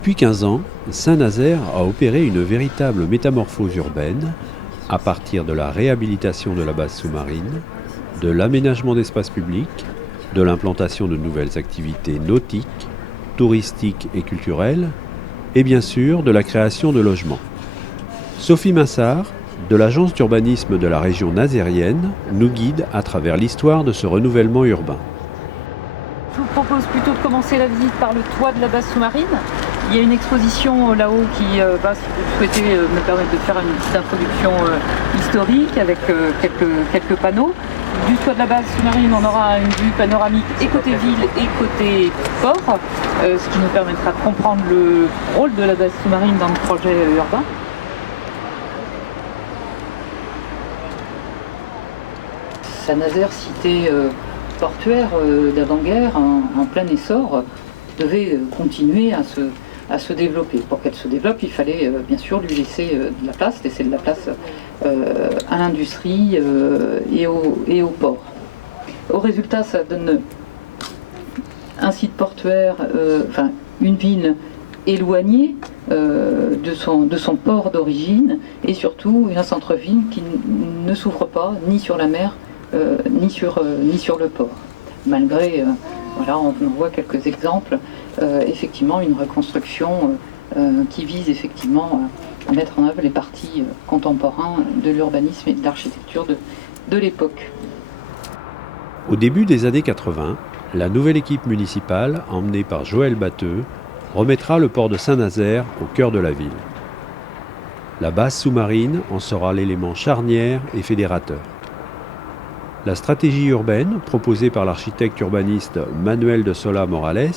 Depuis 15 ans, Saint-Nazaire a opéré une véritable métamorphose urbaine à partir de la réhabilitation de la base sous-marine, de l'aménagement d'espaces publics, de l'implantation de nouvelles activités nautiques, touristiques et culturelles, et bien sûr de la création de logements. Sophie Massard, de l'agence d'urbanisme de la région nazérienne, nous guide à travers l'histoire de ce renouvellement urbain. Je vous propose plutôt de commencer la visite par le toit de la base sous-marine. Il y a une exposition là-haut qui va, si vous le souhaitez, me permettre de faire une petite introduction historique avec quelques panneaux. Du toit de la base sous-marine, on aura une vue panoramique et côté ville et côté port, ce qui nous permettra de comprendre le rôle de la base sous-marine dans le projet urbain. Saint-Nazaire, cité portuaire d'avant-guerre en plein essor, devait continuer à se développer. Pour qu'elle se développe, il fallait bien sûr lui laisser de la place, à l'industrie et au port. Au résultat, ça donne un site portuaire, une ville éloignée de son port d'origine et surtout un centre-ville qui ne s'ouvre pas ni sur la mer ni sur le port. Malgré, on voit quelques exemples, effectivement une reconstruction qui vise effectivement à mettre en œuvre les parties contemporains de l'urbanisme et de l'architecture de l'époque. Au début des années 80, la nouvelle équipe municipale, emmenée par Joël Batteux, remettra le port de Saint-Nazaire au cœur de la ville. La base sous-marine en sera l'élément charnière et fédérateur. La stratégie urbaine, proposée par l'architecte urbaniste Manuel de Sola Morales,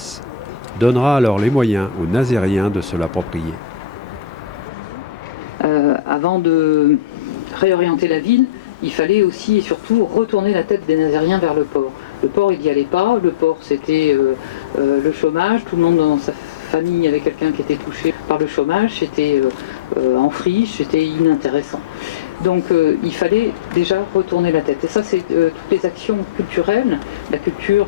donnera alors les moyens aux Nazériens de se l'approprier. Avant de réorienter la ville, il fallait aussi et surtout retourner la tête des Nazériens vers le port. Le port, il n'y allait pas. Le port, c'était le chômage. Tout le monde dans sa famille avait quelqu'un qui était touché par le chômage. C'était en friche, c'était inintéressant. Donc il fallait déjà retourner la tête. Et ça, c'est toutes les actions culturelles. La culture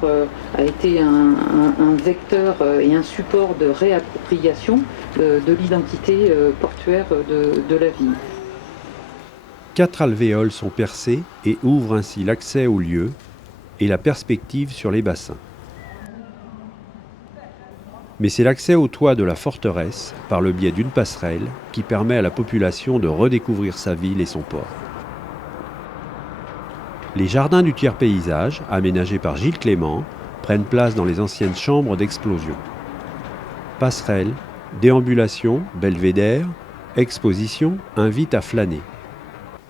a été un vecteur et un support de réappropriation de l'identité portuaire de la ville. 4 alvéoles sont percées et ouvrent ainsi l'accès au lieu et la perspective sur les bassins. Mais c'est l'accès au toit de la forteresse, par le biais d'une passerelle, qui permet à la population de redécouvrir sa ville et son port. Les jardins du tiers-paysage, aménagés par Gilles Clément, prennent place dans les anciennes chambres d'explosion. Passerelles, déambulations, belvédères, expositions invitent à flâner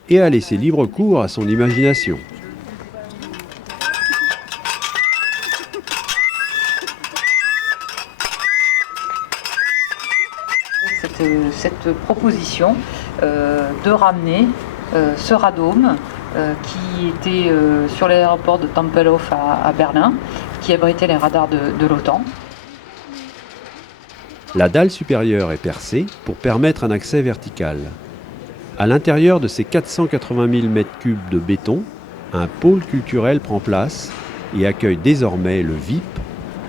et à laisser libre cours à son imagination. Cette proposition de ramener ce radome qui était sur l'aéroport de Tempelhof à Berlin, qui abritait les radars de l'OTAN. La dalle supérieure est percée pour permettre un accès vertical. À l'intérieur de ces 480 000 m3 de béton, un pôle culturel prend place et accueille désormais le VIP,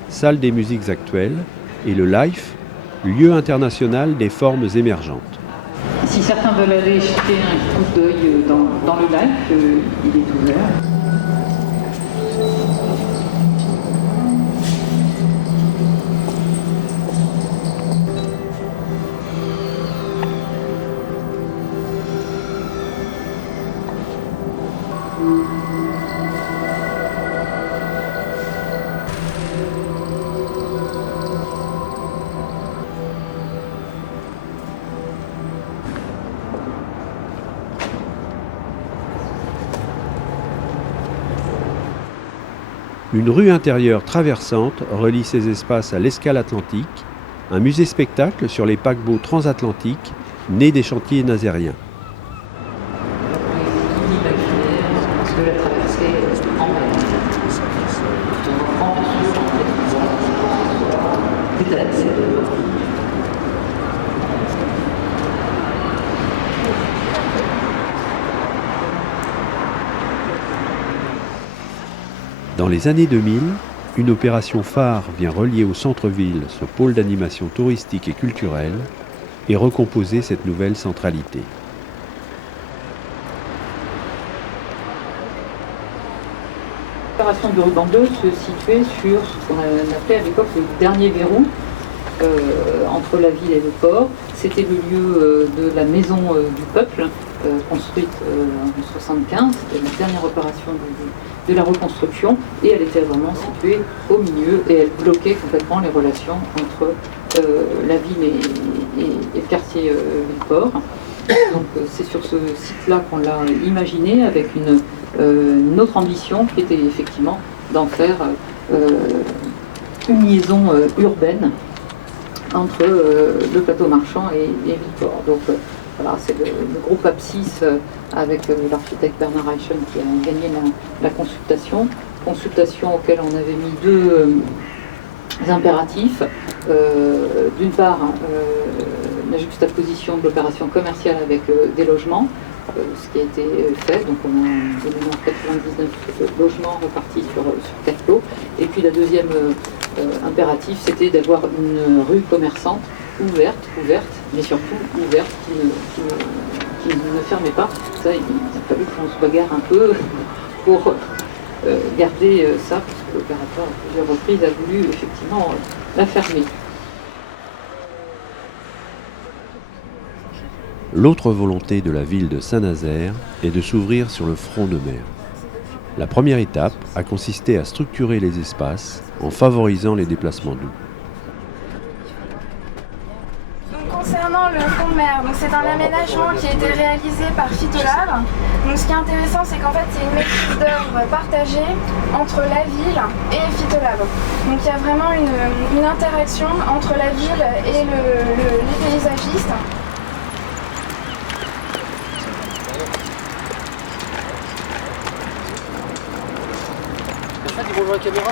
salle des musiques actuelles, et le LIFE, lieu international des formes émergentes. Si certains veulent aller jeter un coup d'œil dans le LIFE, il est ouvert. Une rue intérieure traversante relie ces espaces à l'escale atlantique, un musée-spectacle sur les paquebots transatlantiques nés des chantiers nazériens. Dans les années 2000, une opération phare vient relier au centre-ville ce pôle d'animation touristique et culturelle et recomposer cette nouvelle centralité. L'opération du ruban bleu se situait sur ce qu'on appelait à l'époque le dernier verrou entre la ville et le port. C'était le lieu de la maison du peuple, construite en 1975. C'était la dernière opération de la reconstruction et elle était vraiment située au milieu et elle bloquait complètement les relations entre la ville et le quartier du port. Donc c'est sur ce site-là qu'on l'a imaginé avec une autre ambition qui était effectivement d'en faire une liaison urbaine entre le plateau marchand et Villeport. Donc voilà, c'est le groupe Apsis avec l'architecte Bernard Reichen qui a gagné la consultation auquel on avait mis deux impératifs. D'une part, la juxtaposition de l'opération commerciale avec des logements, ce qui a été fait. Donc on a en 99 logements répartis sur 4 lots. Et puis la deuxième impératif, c'était d'avoir une rue commerçante ouverte, mais surtout ouverte, qui ne fermait pas. Ça, il a fallu qu'on se bagarre un peu pour garder ça, parce que l'opérateur, à plusieurs reprises, a voulu effectivement la fermer. L'autre volonté de la ville de Saint-Nazaire est de s'ouvrir sur le front de mer. La première étape a consisté à structurer les espaces en favorisant les déplacements doux. Concernant le front de mer, c'est un aménagement qui a été réalisé par Phytolab. Donc, ce qui est intéressant, c'est qu'en fait, c'est une maîtrise d'œuvre partagée entre la ville et Phytolab. Donc il y a vraiment une interaction entre la ville et les paysagistes. Bonjour la caméra.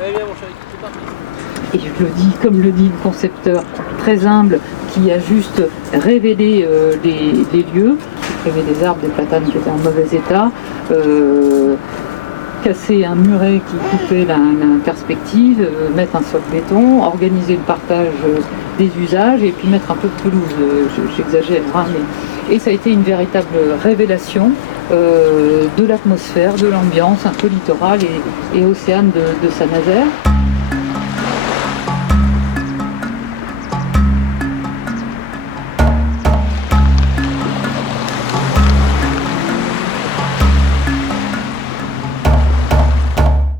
Allez, viens mon chéri, c'est parti. Et je le dis, comme le dit le concepteur, très humble, qui a juste révélé les lieux, supprimer des arbres, des platanes qui étaient en mauvais état, casser un muret qui coupait la perspective, mettre un sol béton, organiser le partage des usages et puis mettre un peu de pelouse, j'exagère, hein, mais... Et ça a été une véritable révélation de l'atmosphère, de l'ambiance un peu littorale et océane de Saint-Nazaire.